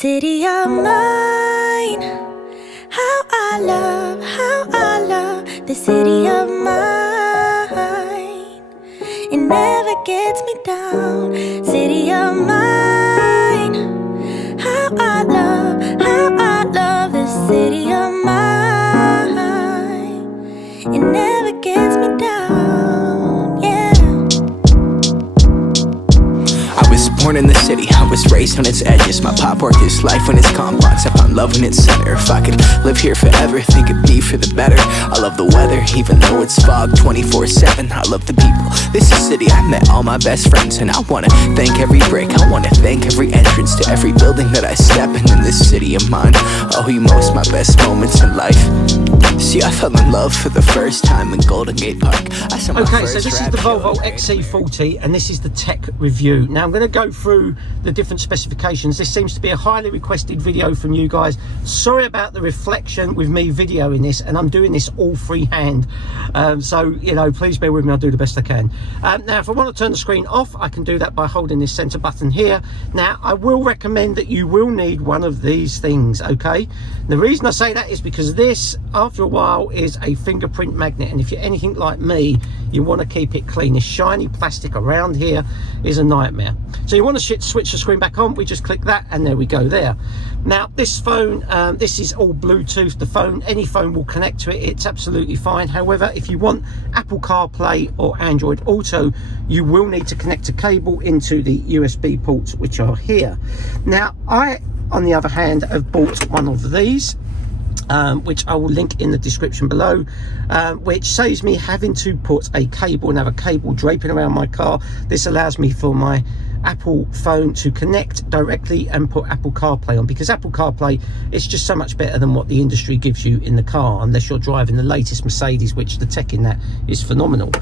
City of mine, how I love the city of mine. It never gets me down. City of mine, how I love the city of mine. It never gets me down, yeah. I was born in the city, I was raised on its edges. My pop worked his life when it's complex. I found love in its center. If I could live here forever, think it'd be for the better. I love the weather, even though it's fog 24/7. I love the people, this is the city I met all my best friends. And I wanna thank every brick, I wanna thank every entrance to every building that I step in this city of mine. I owe you most my best moments in life. See, I fell in love for the first time in Golden Gate Park. Okay, so this is the Volvo XC40 and this is the tech review. Now I'm going to go through the different specifications. This seems to be a highly requested video from you guys. Sorry about the reflection with me videoing this, and I'm doing this all freehand. So, you know, please bear with me, I'll do the best I can. Now, if I want to turn the screen off, I can do that by holding this center button here. Now, I will recommend that you will need one of these things, okay? The reason I say that is because this, after a while, is a fingerprint magnet, and if you're anything like me, you want to keep it clean. This shiny plastic around here is a nightmare. So you want to switch the screen back on, we just click that and there we go there. Now this phone, this is all Bluetooth. The phone, any phone will connect to it, it's absolutely fine. However, if you want Apple CarPlay or Android Auto, you will need to connect a cable into the USB ports, which are here. Now I, on the other hand, have bought one of these, which I will link in the description below, which saves me having to put a cable and have a cable draping around my car. This allows me for my Apple phone to connect directly and put Apple CarPlay on, because Apple CarPlay is just so much better than what the industry gives you in the car, unless you're driving the latest Mercedes, which the tech in that is phenomenal.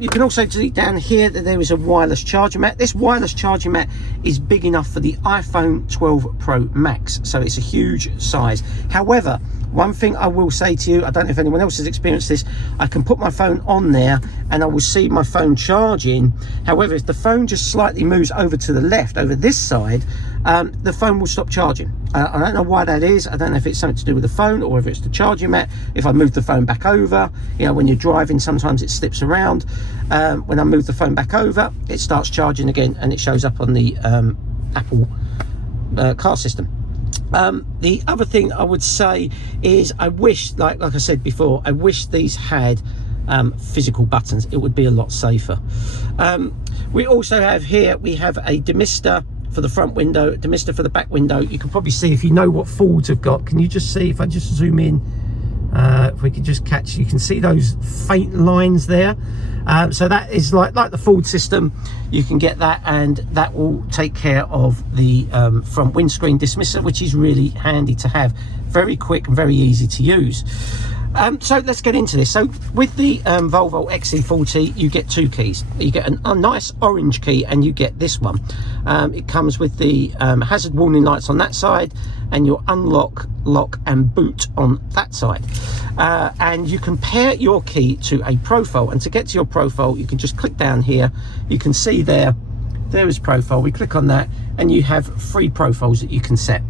You can also see down here that there is a wireless charging mat. This wireless charging mat is big enough for the iPhone 12 Pro Max, so it's a huge size. However, one thing I will say to you, I don't know if anyone else has experienced this, I can put my phone on there and I will see my phone charging. However, if the phone just slightly moves over to the left, over this side, the phone will stop charging. I don't know why that is. I don't know if it's something to do with the phone or whether it's the charging mat. If I move the phone back over, you know, when you're driving, sometimes it slips around. When I move the phone back over, it starts charging again and it shows up on the Apple car system. The other thing I would say is I wish, like I said before, I wish these had physical buttons. It would be a lot safer. We also have here, we have a demister for the front window, demister for the back window. You can probably see, if you know what Fords have got, can you just see, if I just zoom in, if we can just catch, you can see those faint lines there. So that is like the Ford system. You can get that, and that will take care of the front windscreen dismisser, which is really handy to have. Very quick and very easy to use. So let's get into this. So with the Volvo XC40, you get two keys. You get a nice orange key and you get this one. It comes with the hazard warning lights on that side, and your unlock, lock and boot on that side. And you can pair your key to a profile, and to get to your profile you can just click down here. You can see there is profile. We click on that and you have 3 profiles that you can set,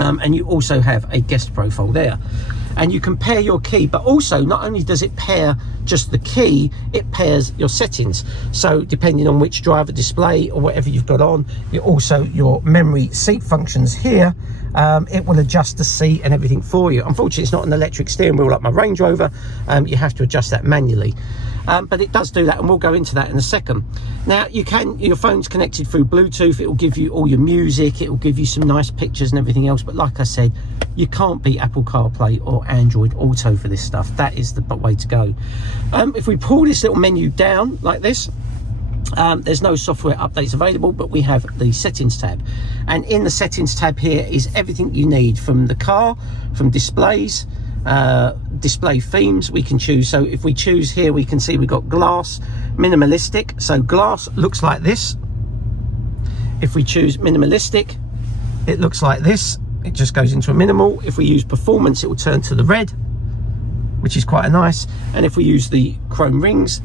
and you also have a guest profile there. And you can pair your key, but also not only does it pair just the key, it pairs your settings. So depending on which driver display or whatever you've got on, also your memory seat functions here, it will adjust the seat and everything for you. Unfortunately, it's not an electric steering wheel like my Range Rover. You have to adjust that manually. But it does do that, and we'll go into that in a second. Now, your phone's connected through Bluetooth. It will give you all your music, it will give you some nice pictures and everything else. But like I said, you can't beat Apple CarPlay or Android Auto for this stuff. That is the way to go. If we pull this little menu down like this, there's no software updates available, but we have the settings tab, and in the settings tab here is everything you need from the car, from displays, display themes we can choose. So if we choose here, we can see we've got glass, minimalistic. So glass looks like this. If we choose minimalistic, it looks like this. It just goes into a minimal. If we use performance, it will turn to the red, which is quite nice. And if we use the chrome rings,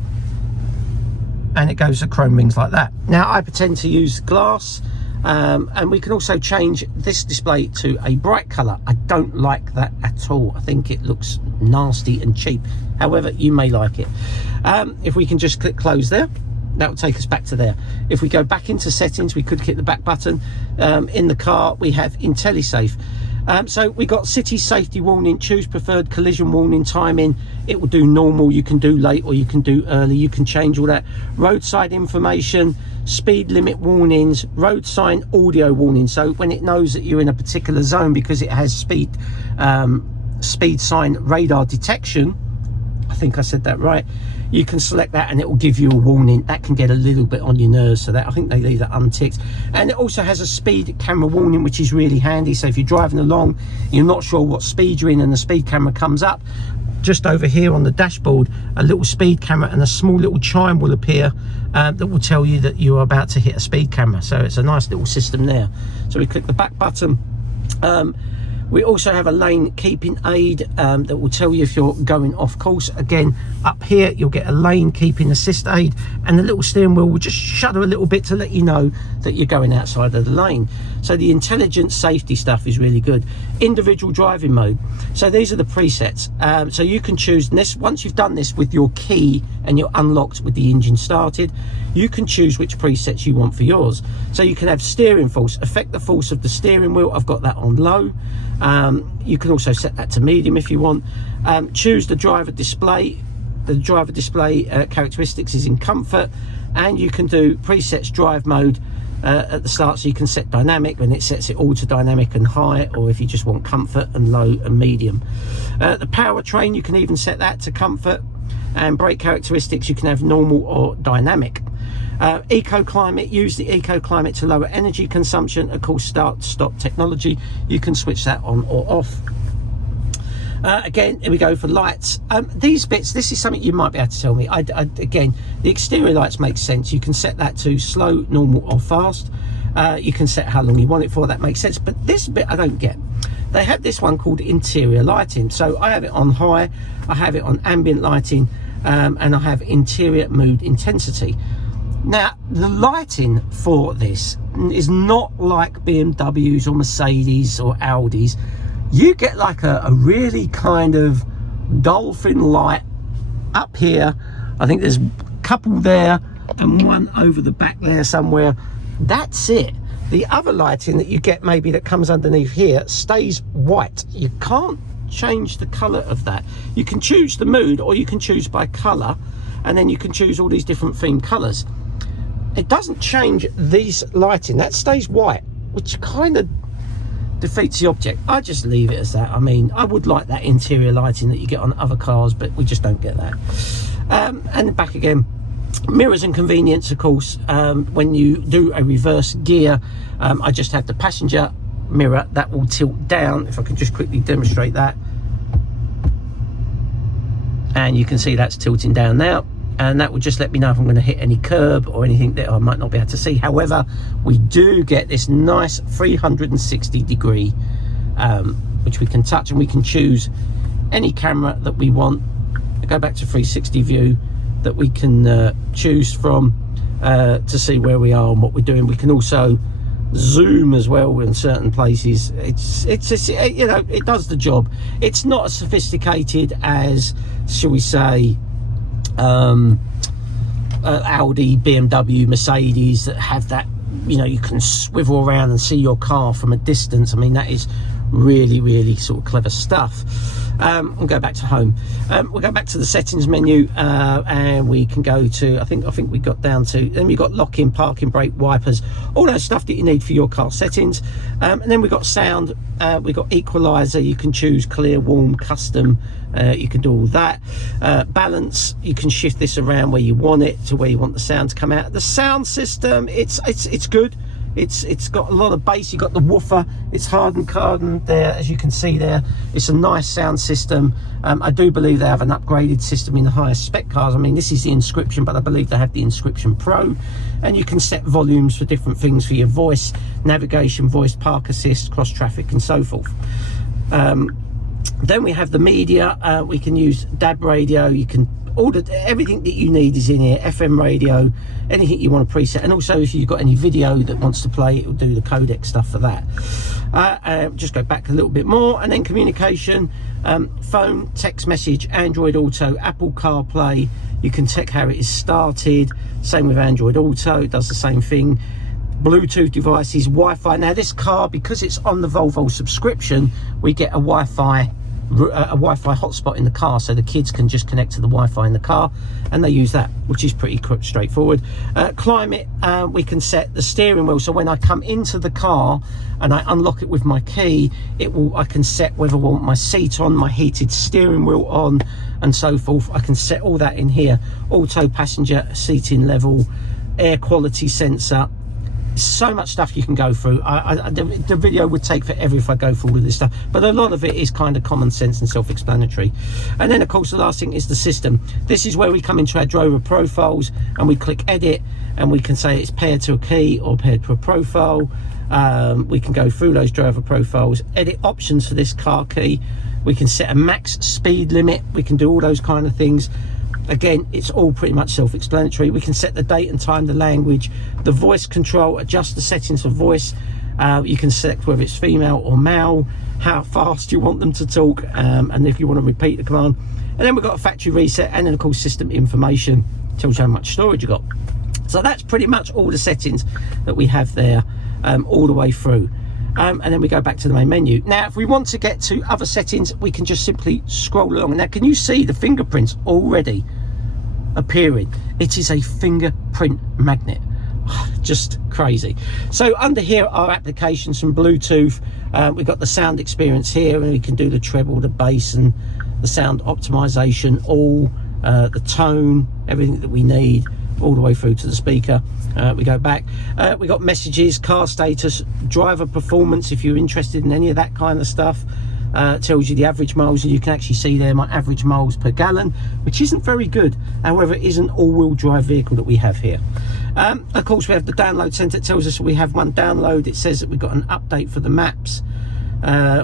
and it goes to chrome rings like that. Now I pretend to use glass. And we can also change this display to a bright color. I don't like that at all. I think it looks nasty and cheap. However, you may like it. If we can just click close there, that will take us back to there. If we go back into settings, we could hit the back button. In the car, we have IntelliSafe. So we got city safety warning, choose preferred collision warning timing. It will do normal, you can do late or you can do early, you can change all that. Roadside information, speed limit warnings, road sign audio warning. So when it knows that you're in a particular zone, because it has speed sign radar detection, I think I said that right, you can select that and it will give you a warning. That can get a little bit on your nerves, so that I think they leave that unticked. And it also has a speed camera warning, which is really handy. So if you're driving along, you're not sure what speed you're in and the speed camera comes up, just over here on the dashboard, a little speed camera and a small little chime will appear that will tell you that you're about to hit a speed camera. So it's a nice little system there. So we click the back button. We also have a lane keeping aid that will tell you if you're going off course. Again, up here you'll get a lane keeping assist aid, and the little steering wheel will just shudder a little bit to let you know that you're going outside of the lane. So the intelligent safety stuff is really good. Individual driving mode. So these are the presets. So you can choose this. Once you've done this with your key and you're unlocked with the engine started, you can choose which presets you want for yours. So you can have steering force, affect the force of the steering wheel. I've got that on low. You can also set that to medium if you want. Choose the driver display. The driver display characteristics is in comfort, and you can do presets drive mode at the start, so you can set dynamic, and it sets it all to dynamic and high, or if you just want comfort and low and medium. The powertrain, you can even set that to comfort, and brake characteristics you can have normal or dynamic. Eco climate, use the eco climate to lower energy consumption. Of course, start stop technology, you can switch that on or off. Again, here we go for lights. These bits, this is something you might be able to tell me. Again, the exterior lights make sense. You can set that to slow, normal or fast. You can set how long you want it for, that makes sense. But this bit I don't get. They have this one called interior lighting. So I have it on high, I have it on ambient lighting, and I have interior mood intensity. Now, the lighting for this is not like BMWs or Mercedes or Audis. You get like a really kind of dolphin light up here. I think there's a couple there and one over the back there somewhere. That's it. The other lighting that you get, maybe that comes underneath here, stays white. You can't change the color of that. You can choose the mood, or you can choose by color, and then you can choose all these different theme colors. It doesn't change these lighting, that stays white, which kind of defeats the object. I just leave it as that. I mean, I would like that interior lighting that you get on other cars, but we just don't get that. And back again, mirrors and convenience, of course. When you do a reverse gear, I just have the passenger mirror that will tilt down. If I can just quickly demonstrate that, and you can see that's tilting down now, and that will just let me know if I'm going to hit any curb or anything that I might not be able to see. However, we do get this nice 360 degree, which we can touch, and we can choose any camera that we want. I go back to 360 view that we can choose from to see where we are and what we're doing. We can also zoom as well in certain places. It's you know, it does the job. It's not as sophisticated as, shall we say, Audi, BMW, Mercedes, that have that, you know, you can swivel around and see your car from a distance. I mean, that is really sort of clever stuff. We'll go back to home. We'll go back to the settings menu, and we can go to, I think we got down to, then we got lock-in, parking brake, wipers, all that stuff that you need for your car settings. And then we got sound, we got equalizer, you can choose clear, warm, custom, you can do all that. Balance, you can shift this around where you want it to where you want the sound to come out. The sound system, it's good. It's got a lot of bass. You got the woofer, it's hardened there, as you can see there. It's a nice sound system. I do believe they have an upgraded system in the highest spec cars. I mean, this is the Inscription, but I believe they have the Inscription Pro, and you can set volumes for different things for your voice, navigation, voice, park assist, cross traffic and so forth. Then we have the media. We can use DAB radio, you can everything that you need is in here. FM radio, anything you want to preset, and also if you've got any video that wants to play, it will do the codec stuff for that. Just go back a little bit more, and then communication, phone, text message, Android Auto, Apple CarPlay. You can check how it is started. Same with Android Auto, it does the same thing. Bluetooth devices, Wi-Fi. Now this car, because it's on the Volvo subscription, we get a Wi-Fi hotspot in the car, so the kids can just connect to the Wi-Fi in the car, and they use that, which is pretty straightforward. Climate, we can set the steering wheel, so when I come into the car and I unlock it with my key, I can set whether I want my seat on, my heated steering wheel on, and so forth. I can set all that in here. Auto passenger seating level, air quality sensor. So much stuff you can go through. The video would take forever if I go through all of this stuff, but a lot of it is kind of common sense and self-explanatory. And then of course the last thing is the system. This is where we come into our driver profiles, and we click edit, and we can say it's paired to a key or paired to a profile. We can go through those driver profiles, edit options for this car key. We can set a max speed limit. We can do all those kind of things. Again, it's all pretty much self-explanatory. We can set the date and time, the language, the voice control, adjust the settings for voice. You can select whether it's female or male, how fast you want them to talk, and if you want to repeat the command. And then we've got a factory reset, and then of course system information, tells you how much storage you got. So that's pretty much all the settings that we have there, all the way through. And then we go back to the main menu. Now if we want to get to other settings, we can just simply scroll along. Now can you see the fingerprints already appearing? It is a fingerprint magnet. Just crazy. So under here are applications from Bluetooth. We've got the sound experience here, and we can do the treble, the bass, and the sound optimization, all the tone, everything that we need, all the way through to the speaker. We go back, we got messages, car status, driver performance, if you're interested in any of that kind of stuff. Tells you the average miles, and you can actually see there my average miles per gallon, which isn't very good. However, it is an all-wheel drive vehicle that we have here. Of course, we have the download center. It tells us we have one download. It says that we've got an update for the maps.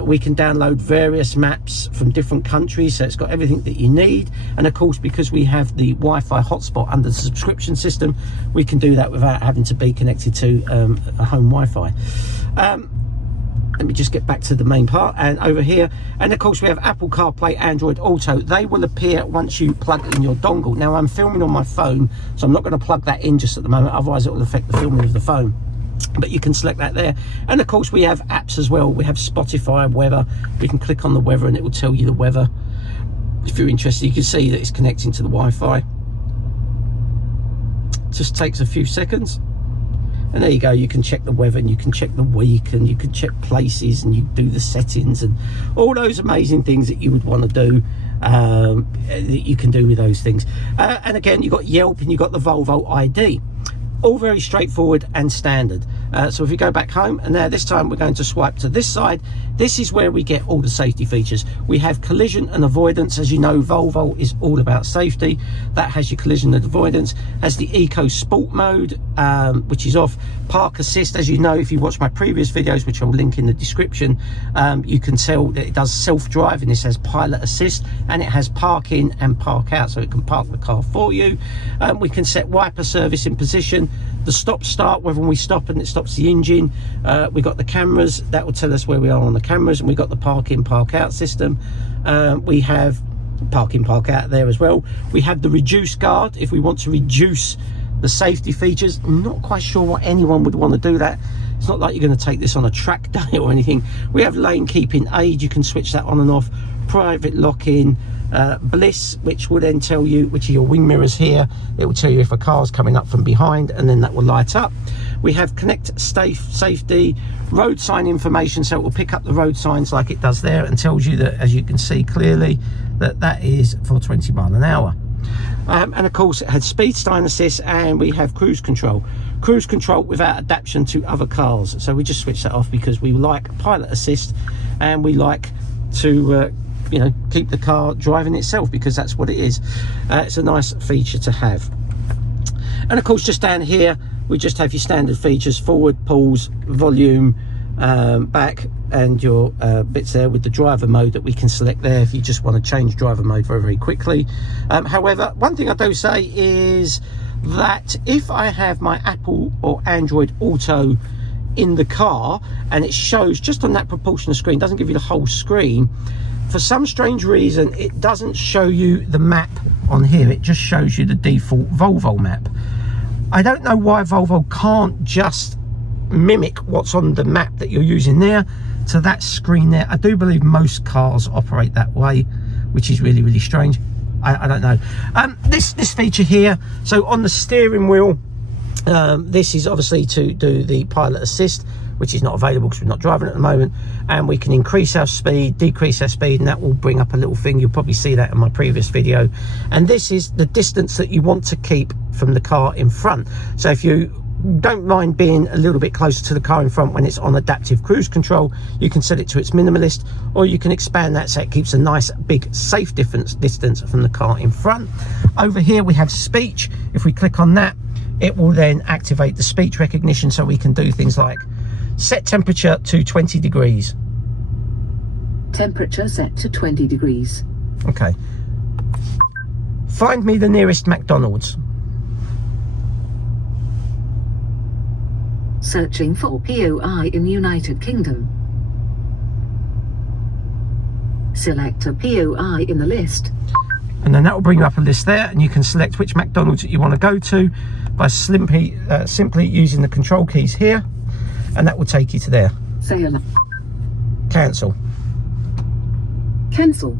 We can download various maps from different countries, so it's got everything that you need. And of course, because we have the Wi-Fi hotspot under the subscription system, we can do that without having to be connected to a home Wi-Fi. Let me just get back to the main part, and over here, and of course we have Apple CarPlay, Android Auto. They will appear once you plug in your dongle. Now I'm filming on my phone, so I'm not going to plug that in just at the moment, otherwise it will affect the filming of the phone. But you can select that there. And of course we have apps as well. We have Spotify, weather. We can click on the weather and it will tell you the weather. If you're interested, you can see that it's connecting to the Wi-Fi. Just takes a few seconds. And there you go, you can check the weather, and you can check the week, and you can check places, and you do the settings, and all those amazing things that you would want to do, that you can do with those things. And again, you've got Yelp, and you've got the Volvo ID. All very straightforward and standard. So if you go back home, and now this time we're going to swipe to this side, this is where we get all the safety features. We have collision and avoidance. As you know, Volvo is all about safety. That has your collision and avoidance. Has the Eco Sport mode, which is off. Park assist, as you know, if you watch my previous videos, which I'll link in the description, you can tell that it does self-driving. This has pilot assist, and it has park in and park out, so it can park the car for you. We can set wiper service in position, the stop start, whether we stop and it stops the engine. We got the cameras that will tell us where we are on the cameras, and we got the park in park out system. We have park in park out there as well. We have the reduce guard if we want to reduce the safety features. I'm not quite sure why anyone would want to do that. It's not like you're going to take this on a track day or anything. We have lane keeping aid, you can switch that on and off. Private lock-in, bliss, which will then tell you, which are your wing mirrors here, it will tell you if a car's coming up from behind, and then that will light up. We have connect safety, road sign information, so it will pick up the road signs like it does there, and tells you that, as you can see clearly, that that is for 20 miles an hour. And of course it had speed sign assist, and we have cruise control without adaptation to other cars. So we just switch that off because we like pilot assist, and we like to you know, keep the car driving itself, because that's what it is. It's a nice feature to have. And of course just down here we just have your standard features: forward, pause, volume, back, and your bits there with the driver mode that we can select there if you just want to change driver mode very, very quickly. However, one thing I do say is that if I have my Apple or Android Auto in the car and it shows just on that proportional screen, doesn't give you the whole screen, for some strange reason it doesn't show you the map on here, it just shows you the default Volvo map. I don't know why Volvo can't just mimic what's on the map that you're using there to that screen there. I do believe most cars operate that way, which is really, really strange. I don't know. This feature here, so on the steering wheel, this is obviously to do the pilot assist, which is not available because we're not driving at the moment, and we can increase our speed, decrease our speed, and that will bring up a little thing. You'll probably see that in my previous video. And this is the distance that you want to keep from the car in front. So if you don't mind being a little bit closer to the car in front when it's on adaptive cruise control, you can set it to its minimalist, or you can expand that so it keeps a nice big safe distance from the car in front. Over here we have speech. If we click on that, it will then activate the speech recognition, so we can do things like set temperature to 20 degrees. Temperature set to 20 degrees. Okay. Find me the nearest McDonald's. Searching for POI in United Kingdom. Select a POI in the list. And then that will bring you up a list there, and you can select which McDonald's that you want to go to by simply using the control keys here, and that will take you to there. Say a Cancel. Cancel.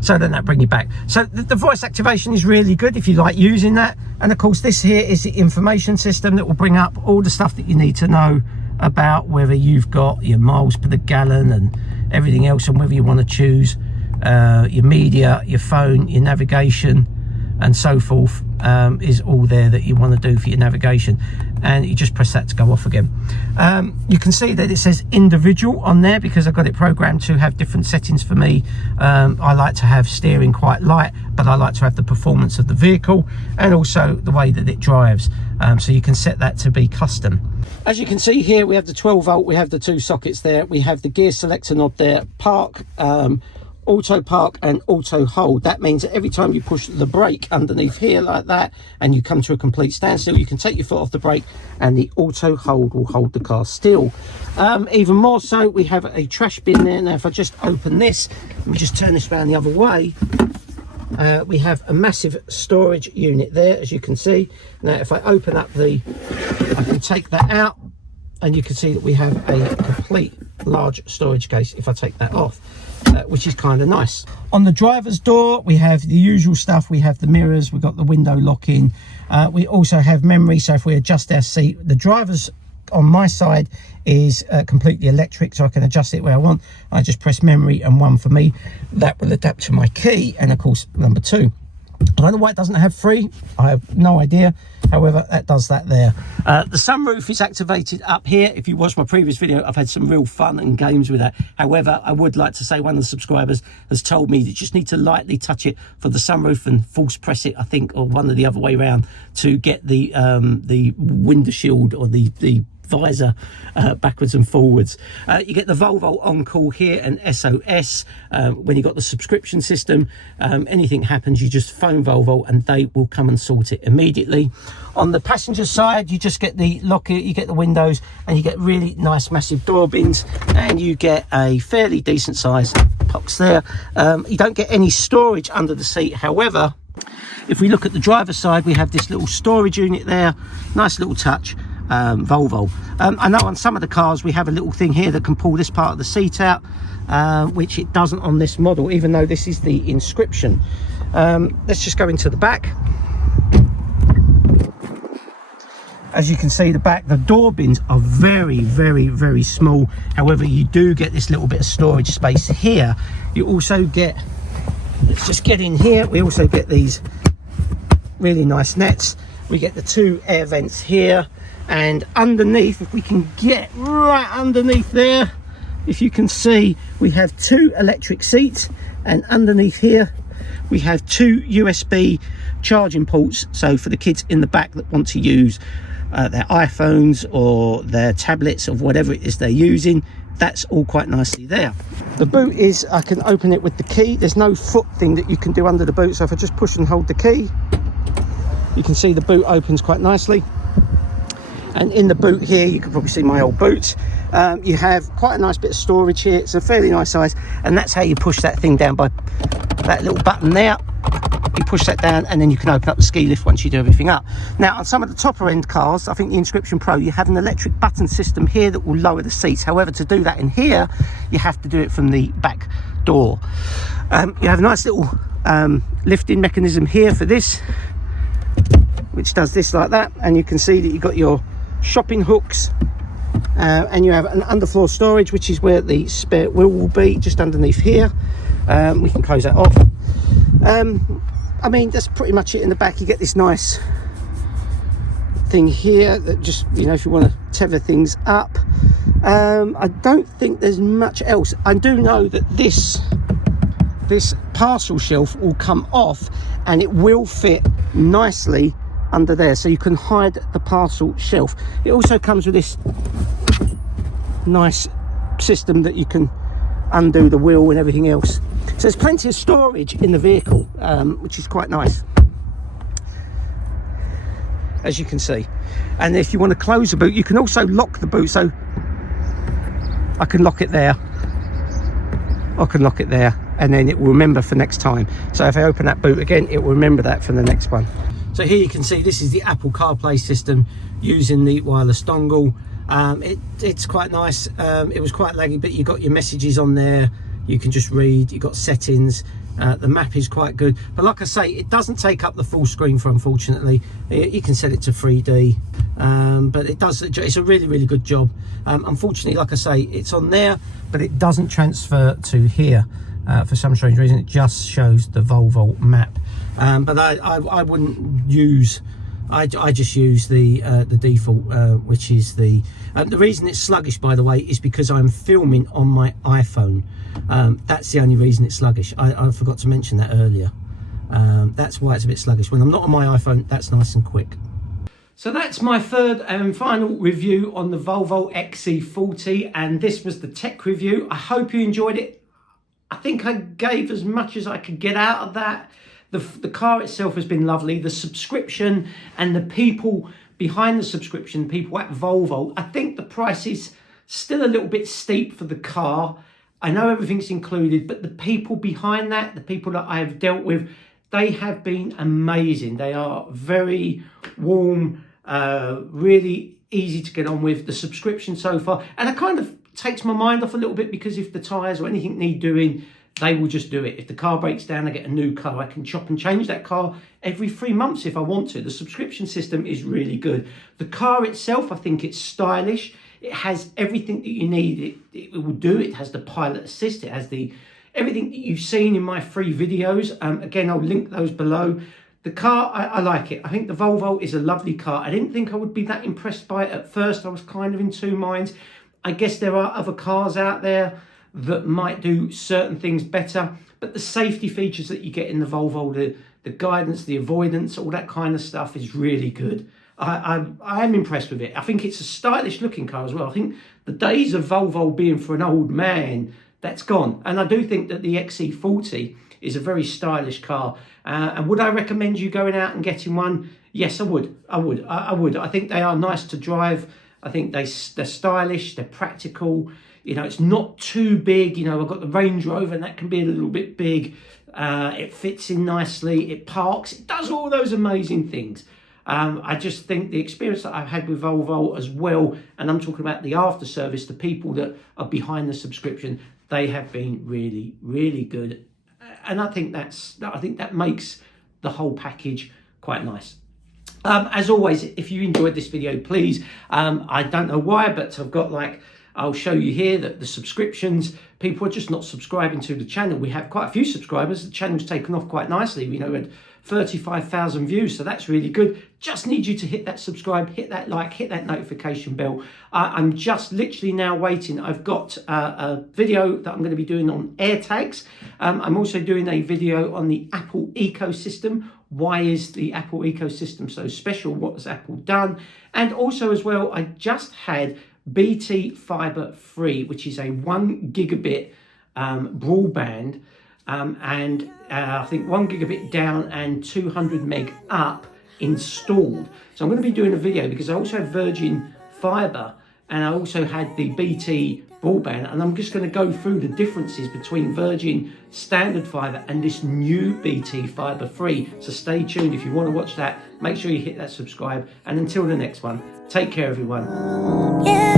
So then that bring you back. So the voice activation is really good if you like using that. And of course this here is the information system that will bring up all the stuff that you need to know about whether you've got your miles per the gallon and everything else, and whether you want to choose your media, your phone, your navigation and so forth, is all there that you want to do for your navigation. And you just press that to go off again. You can see that it says individual on there because I've got it programmed to have different settings for me. I like to have steering quite light, but I like to have the performance of the vehicle and also the way that it drives. So you can set that to be custom. As you can see here, we have the 12 volt, we have the two sockets there, we have the gear selector knob there, park, auto park and auto hold. That means that every time you push the brake underneath here like that and you come to a complete standstill, you can take your foot off the brake and the auto hold will hold the car still. Even more so, we have a trash bin there. Now if I just open this, let me just turn this around the other way, we have a massive storage unit there, as you can see. Now if I open up I can take that out, and you can see that we have a complete large storage case if I take that off, which is kind of nice. On the driver's door, we have the usual stuff. We have the mirrors, we've got the window locking. We also have memory, so if we adjust our seat, the driver's on my side is completely electric, so I can adjust it where I want. I just press memory and 1 for me. That will adapt to my key, and of course number 2. I don't know why it doesn't have 3, I have no idea. However, that does that there. The sunroof is activated up here. If you watched my previous video, I've had some real fun and games with that. However, I would like to say one of the subscribers has told me that you just need to lightly touch it for the sunroof and force press it, I think, or one of the other way around, to get the window shield or the visor backwards and forwards. You get the Volvo on call here and SOS. When you got the subscription system, anything happens, you just phone Volvo and they will come and sort it immediately. On the passenger side, you just get the locker, you get the windows, and you get really nice massive door bins, and you get a fairly decent size box there. You don't get any storage under the seat. However, if we look at the driver's side, we have this little storage unit there, nice little touch. Volvo. I know on some of the cars we have a little thing here that can pull this part of the seat out, which it doesn't on this model, even though this is the Inscription. Let's just go into the back. As you can see, the back, the door bins are very, very, very small. However, you do get this little bit of storage space here. You also get, let's just get in here, we also get these really nice nets. We get the 2 air vents here. And underneath, if we can get right underneath there, if you can see, we have 2 electric seats, and underneath here we have 2 USB charging ports, so for the kids in the back that want to use their iPhones or their tablets or whatever it is they're using. That's all quite nicely there. The boot is, I can open it with the key. There's no foot thing that you can do under the boot, so if I just push and hold the key, you can see the boot opens quite nicely. And in the boot here, you can probably see my old boots. You have quite a nice bit of storage here. It's a fairly nice size, and that's how you push that thing down, by that little button there. You push that down and then you can open up the ski lift once you do everything up. Now on some of the topper end cars, I think the Inscription Pro, you have an electric button system here that will lower the seats. However, to do that in here, you have to do it from the back door. You have a nice little lifting mechanism here for this, which does this like that, and you can see that you've got your shopping hooks, and you have an underfloor storage, which is where the spare wheel will be, just underneath here. We can close that off. I mean, that's pretty much it in the back. You get this nice thing here that just, you know, if you want to tether things up. I don't think there's much else. I do know that this parcel shelf will come off and it will fit nicely under there, so you can hide the parcel shelf. It also comes with this nice system that you can undo the wheel and everything else. So there's plenty of storage in the vehicle, which is quite nice, as you can see. And if you want to close the boot, you can also lock the boot. So I can lock it there, I can lock it there, and then it will remember for next time. So if I open that boot again, it will remember that for the next one. So here you can see this is the Apple CarPlay system using the wireless dongle. It's quite nice. It was quite laggy, but you got your messages on there. You can just read. You've got settings. The map is quite good, but like I say, it doesn't take up the full screen for, unfortunately. You can set it to 3D, but it does. It's a really good job. Unfortunately, like I say, it's on there, but it doesn't transfer to here for some strange reason. It just shows the Volvo map. But I wouldn't use. I just use the default, which is the reason it's sluggish, by the way, is because I'm filming on my iPhone. That's the only reason it's sluggish. I forgot to mention that earlier. That's why it's a bit sluggish. When I'm not on my iPhone, that's nice and quick. So that's my third and final review on the Volvo XC40, and this was the tech review. I hope you enjoyed it. I think I gave as much as I could get out of that. The car itself has been lovely. The subscription and the people behind the subscription, people at Volvo, I think the price is still a little bit steep for the car. I know everything's included, but the people behind that, the people that I have dealt with, they have been amazing. They are very warm, really easy to get on with. The subscription so far, and it kind of takes my mind off a little bit, because if the tyres or anything need doing, they will just do it. If the car breaks down, I get a new car. I can chop and change that car every 3 months if I want to. The subscription system is really good. The car itself, I think it's stylish. It has everything that you need. It will do. It has the pilot assist. It has everything that you've seen in my free videos. Again, I'll link those below. The car, I like it. I think the Volvo is a lovely car. I didn't think I would be that impressed by it at first. I was kind of in two minds. I guess there are other cars out there that might do certain things better, but the safety features that you get in the Volvo, the guidance, the avoidance, all that kind of stuff is really good. I am impressed with it. I think it's a stylish looking car as well. I think the days of Volvo being for an old man, that's gone. And I do think that the XC40 is a very stylish car. And would I recommend you going out and getting one? Yes, I would. I would. I think they are nice to drive. I think they're stylish, they're practical. You know, it's not too big. You know, I've got the Range Rover and that can be a little bit big. It fits in nicely, it parks, it does all those amazing things. I just think the experience that I've had with Volvo as well, and I'm talking about the after service, the people that are behind the subscription, they have been really good. And I think that makes the whole package quite nice. As always, if you enjoyed this video, please, I don't know why, but I've got like I'll show you here that the subscriptions, people are just not subscribing to the channel. We have quite a few subscribers. The channel's taken off quite nicely. You know, we had 35,000 views, so that's really good. Just need you to hit that subscribe, hit that like, hit that notification bell. I'm just literally now waiting. I've got a video that I'm going to be doing on AirTags. I'm also doing a video on the Apple ecosystem. Why is the Apple ecosystem so special? What has Apple done? And also as well, I just had BT Fiber Free, which is a 1 gigabit broadband, and I think 1 gigabit down and 200 meg up installed. So I'm going to be doing a video because I also have Virgin Fiber and I also had the BT broadband, and I'm just going to go through the differences between Virgin standard fiber and this new BT Fiber Free. So stay tuned. If you want to watch that, make sure you hit that subscribe, and until the next one, take care everyone. Yeah.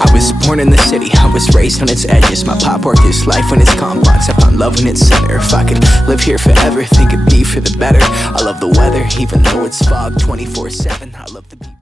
I was born in the city, I was raised on its edges. My pop worked his life when it's complex. I found love in its center. If I could live here forever, think it'd be for the better. I love the weather, even though it's fog 24/7. I love the people.